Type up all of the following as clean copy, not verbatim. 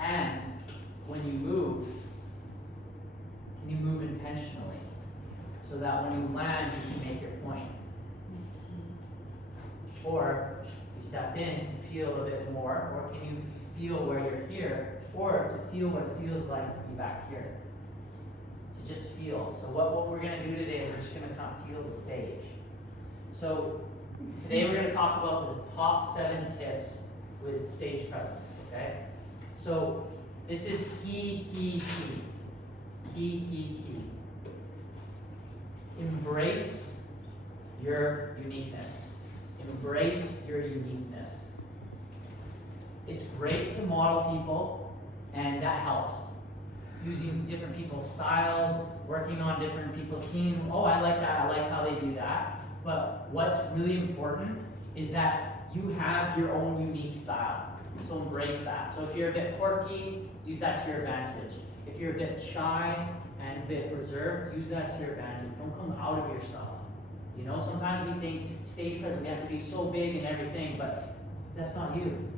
And when you move, can you move intentionally? So that when you land, you can make your point. Or you step in to feel a bit more, or can you feel where you're here, or to feel what it feels like to be back here. To just feel. So what we're gonna do today is we're just gonna kind of feel the stage. So today we're gonna talk about the top 7 tips with stage presence, okay? So this is key. Embrace your uniqueness. Embrace your uniqueness. It's great to model people, and that helps. Using different people's styles, working on different people, seeing, oh, I like that, I like how they do that. But what's really important is that you have your own unique style. So embrace that. So if you're a bit quirky, use that to your advantage. If you're a bit shy and a bit reserved, use that to your advantage. Don't come out of yourself. You know, sometimes we think stage presence, we have to be so big and everything, but that's not you.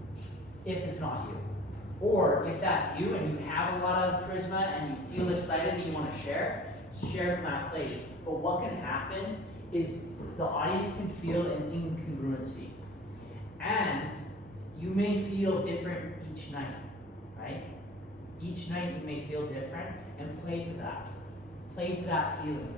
If it's not you. Or if that's you and you have a lot of charisma and you feel excited and you want to share from that place. But what can happen is the audience can feel an incongruency. And you may feel different each night, right? Each night you may feel different, and play to that. Play to that feeling.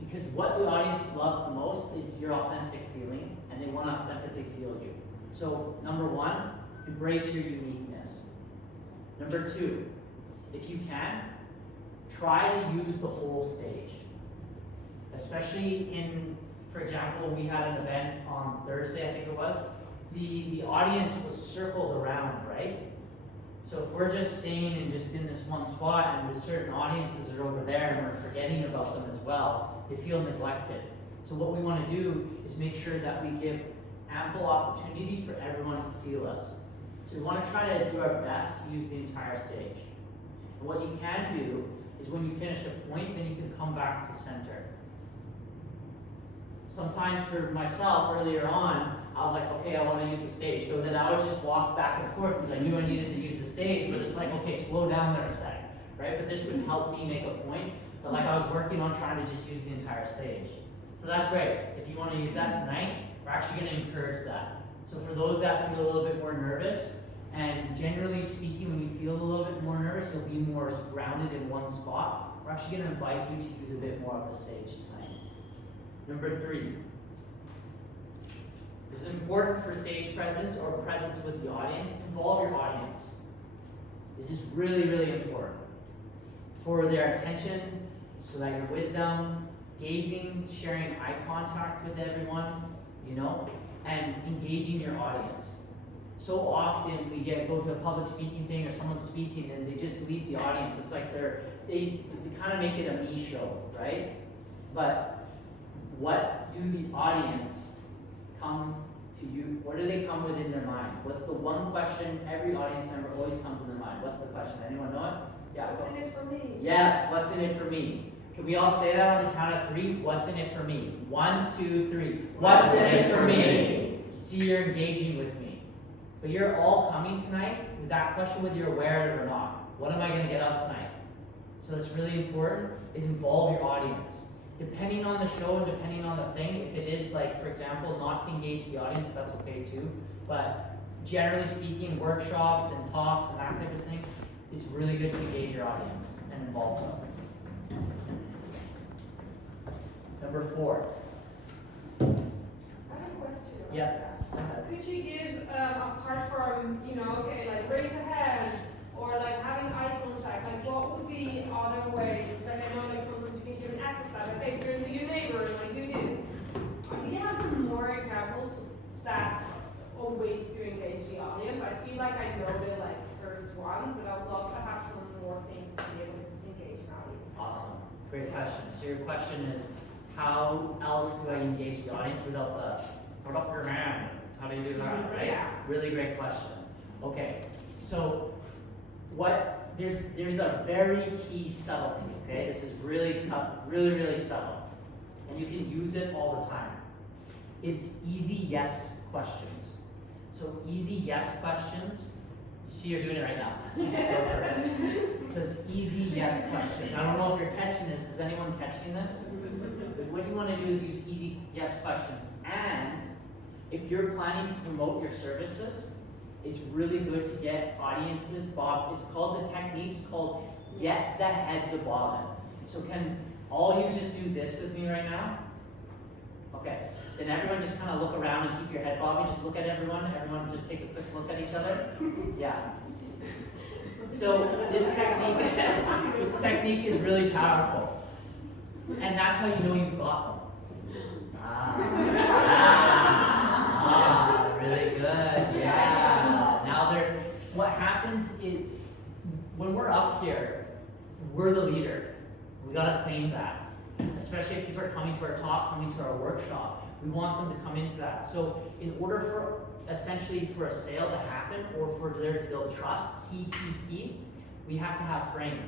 Because what the audience loves the most is your authentic feeling, and they want to authentically feel you. So, number 1, embrace your uniqueness. Number 2, if you can, try to use the whole stage. Especially in, for example, we had an event on Thursday, I think it was. The audience was circled around, right? So if we're just staying in this one spot and the certain audiences are over there and we're forgetting about them as well, they feel neglected. So what we want to do is make sure that we give ample opportunity for everyone to feel us. So we want to try to do our best to use the entire stage. And what you can do is when you finish a point, then you can come back to center. Sometimes for myself, earlier on, I was like, okay, I want to use the stage. So then I would just walk back and forth because I knew I needed to use the stage, but it's like, okay, slow down there a sec, right? But this would help me make a point, but like I was working on trying to just use the entire stage. So that's great. If you want to use that tonight, we're actually going to encourage that. So for those that feel a little bit more nervous, and generally speaking, when you feel a little bit more nervous, you'll be more grounded in one spot. We're actually going to invite you to use a bit more of the stage tonight. Number 3. This is important for stage presence or presence with the audience. Involve your audience. This is really important. For their attention, so that you're with them, gazing, sharing eye contact with everyone, you know, and engaging your audience. So often we go to a public speaking thing or someone's speaking and they just leave the audience. It's like they kind of make it a me show, right? But what do the audience come to you? What do they come with in their mind? What's the one question every audience member always comes in their mind? What's the question? Anyone know it? Yeah. What's in it for me? Yes, what's in it for me? Can we all say that on the count of 3? What's in it for me? 1, 2, 3. What's in it for me? You see, you're engaging with me. But you're all coming tonight with that question, whether you're aware of it or not. What am I going to get out tonight? So it's really important is involve your audience. Depending on the show and depending on the thing, if it is like, for example, not to engage the audience, that's okay too. But generally speaking, workshops and talks and that type of thing, it's really good to engage your audience and involve them. Number 4. I have a question. Yeah. Could you give, apart from, okay, like raise a hand or like having eye contact, like what would be other ways? Like I know like sometimes you can give an exercise, like hey, turn to your neighbor and like do this. Do you have some more examples that or ways to engage the audience? I feel like I know the like first ones, but I would love to have some more things to be able to engage an audience. Awesome. Great question. So your question is, how else do I engage the audience without the put up your hand? How do you do that, right? Yeah. Really great question. Okay, so there's a very key subtlety, okay? This is really subtle. And you can use it all the time. It's easy yes questions. So easy yes questions, You see, you're doing it right now. It's so perfect. So it's easy yes questions. I don't know if you're catching this. Is anyone catching this? But what you want to do is use easy yes questions. And if you're planning to promote your services, it's really good to get audiences, Bob. It's called the technique's called get the heads a bobbing. So can all you just do this with me right now? Okay. Then everyone just kind of look around and keep your head bobbing. Just look at everyone. Everyone just take a quick look at each other. Yeah. So this technique is really powerful. And that's how you know you've got them. Really good. Yeah. Now what happens is when we're up here, we're the leader. We gotta claim that. Especially if people are coming to our talk, coming to our workshop. We want them to come into that. So in order for essentially for a sale to happen or for there to build trust, key, we have to have frame.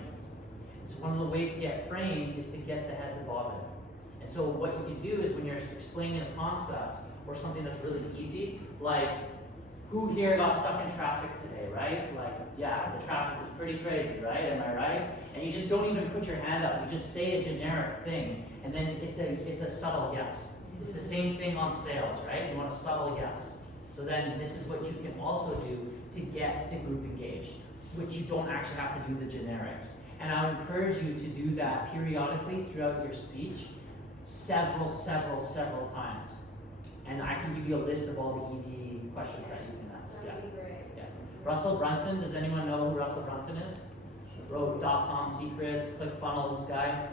So one of the ways to get frame is to get the heads above it. And so what you can do is when you're explaining a concept or something that's really easy, like who here got stuck in traffic today, right? Like, yeah, the traffic was pretty crazy, right? Am I right? And you just don't even put your hand up. You just say a generic thing, and then it's a subtle yes. It's the same thing on sales, right? You want a subtle yes. So then this is what you can also do to get the group engaged, which you don't actually have to do the generics. And I would encourage you to do that periodically throughout your speech, several times. And I can give you a list of all the easy questions that you can ask. That'd be great. Yeah. Russell Brunson, does anyone know who Russell Brunson is? Wrote .com Secrets, ClickFunnels guy.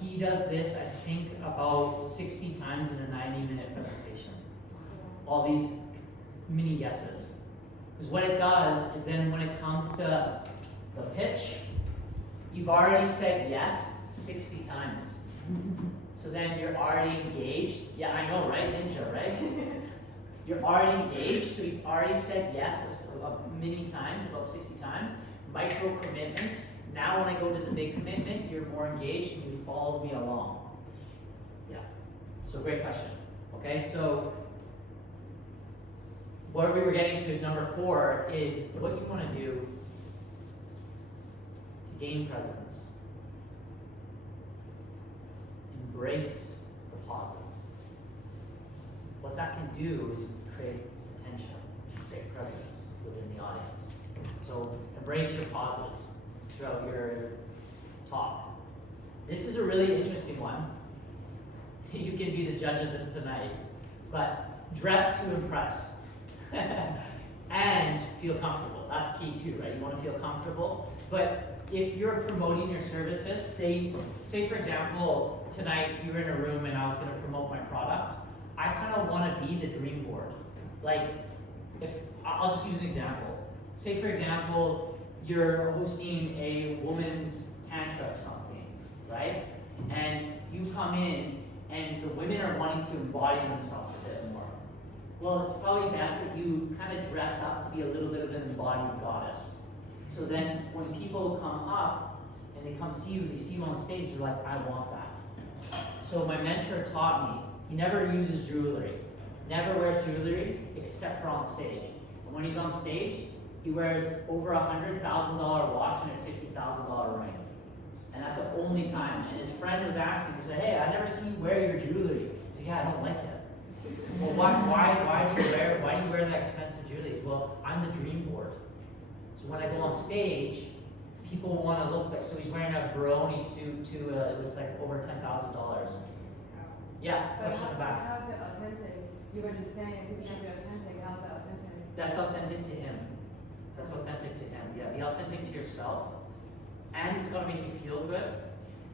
He does this, I think, about 60 times in a 90-minute presentation. All these mini yeses. Because what it does is then when it comes to the pitch, you've already said yes 60 times. So then you're already engaged. Yeah, I know, right? Ninja, right? You're already engaged, so you've already said yes many times, about 60 times. Micro commitments. Now when I go to the big commitment, you're more engaged and you followed me along. Yeah. So great question. Okay, so what we were getting to is number 4 is what you want to do to gain presence. Embrace the pauses. What that can do is create attention, create presence within the audience. So embrace your pauses throughout your talk. This is a really interesting one. You can be the judge of this tonight, but dress to impress and feel comfortable. That's key too, right? You want to feel comfortable, but if you're promoting your services, say for example, tonight you were in a room and I was going to promote my product, I kind of want to be the dream board. Like, if I'll just use an example. Say for example, you're hosting a women's tantra or something, right? And you come in and the women are wanting to embody themselves a bit more. Well, it's probably best that you kind of dress up to be a little bit of an embodied goddess. So then when people come up and they come see you, they see you on stage, they're like, I want that. So my mentor taught me, he never uses jewelry. Never wears jewelry except for on stage. And when he's on stage, he wears over $100,000 watch and a $50,000 ring. And that's the only time. And his friend was asking, he said, hey, I never see you wear your jewelry. He said, yeah, I don't like it. Well, why do you wear that expensive jewelry? Well, I'm the dream board. So when I go on stage, people want to look like, so he's wearing a Baroni suit to, it was like over $10,000. Yeah, But question back. how is it authentic? You were just saying people should be authentic. How's that authentic? That's authentic to him. That's authentic to him. Yeah, be authentic to yourself. And it's got to make you feel good.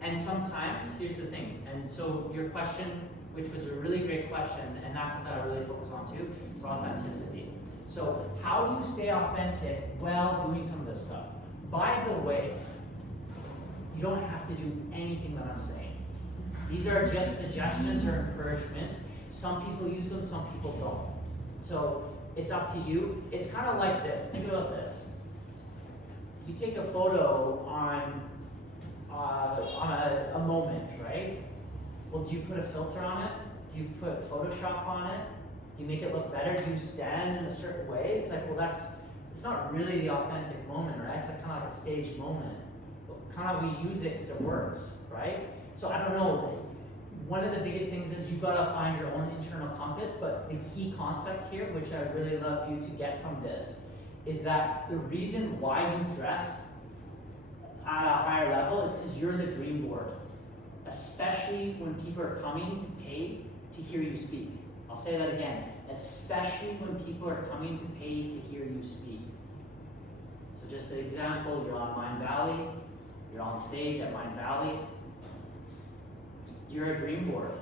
And sometimes, here's the thing. And so your question, which was a really great question, and that's something I really focus on too, is authenticity. So how do you stay authentic while doing some of this stuff? By the way, you don't have to do anything that I'm saying. These are just suggestions or encouragements. Some people use them, some people don't. So it's up to you. It's kind of like this. Think about this. You take a photo on a moment, right? Well, do you put a filter on it? Do you put Photoshop on it? Do you make it look better? Do you stand in a certain way? It's like, well, it's not really the authentic moment, right? It's kind of like a staged moment. But kind of we use it because it works, right? So I don't know. One of the biggest things is you've got to find your own internal compass, but the key concept here, which I really love you to get from this, is that the reason why you dress at a higher level is because you're the dream board, especially when people are coming to pay to hear you speak. I'll say that again, especially when people are coming to pay to hear you speak. So just an example, you're on Mindvalley, you're on stage at Mindvalley, you're a dream board.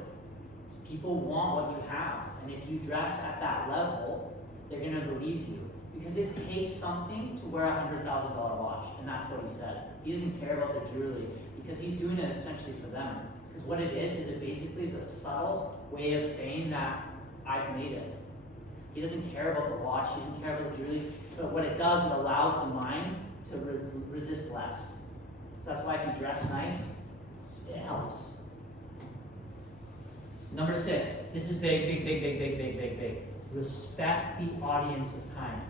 People want what you have, and if you dress at that level, they're gonna believe you. Because it takes something to wear a $100,000 watch, and that's what he said. He doesn't care about the jewelry, because he's doing it essentially for them. Because what it is it basically is a subtle way of saying that I've made it. He doesn't care about the watch, he doesn't care about the jewelry, but what it does, it allows the mind to resist less. So that's why if you dress nice, it helps. Number 6, this is big. Respect the audience's time.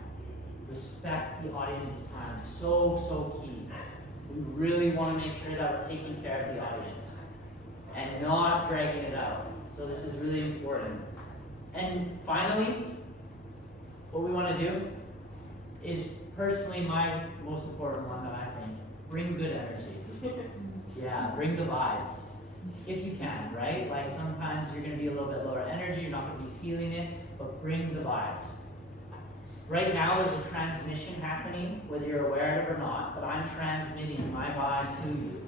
Respect the audience's time. So key. We really want to make sure that we're taking care of the audience and not dragging it out. So this is really important. And finally, what we want to do is personally my most important one that I think, bring good energy. Yeah, bring the vibes. If you can, right? Like sometimes you're going to be a little bit lower energy, you're not going to be feeling it, but bring the vibes. Right now there's a transmission happening, whether you're aware of it or not, but I'm transmitting my vibe to you.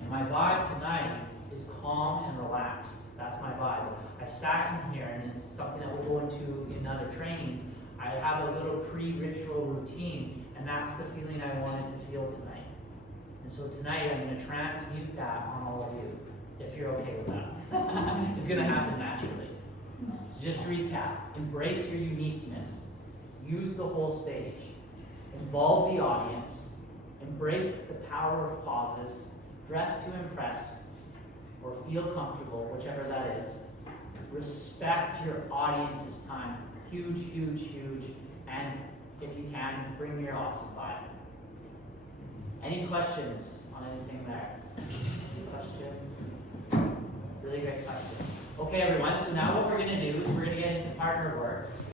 And my vibe tonight is calm and relaxed. That's my vibe. I sat in here, and it's something that we'll go into in other trainings. I have a little pre-ritual routine, and that's the feeling I wanted to feel tonight. And so tonight I'm going to transmute that on all of you, if you're okay with that. It's going to happen naturally. So just to recap, embrace your uniqueness. Use the whole stage. Involve the audience. Embrace the power of pauses. Dress to impress or feel comfortable, whichever that is. Respect your audience's time. Huge. And if you can, bring your awesome vibe. Any questions on anything there? Any questions? Really great questions. Okay, everyone, so now what we're going to do is we're going to get into partner work.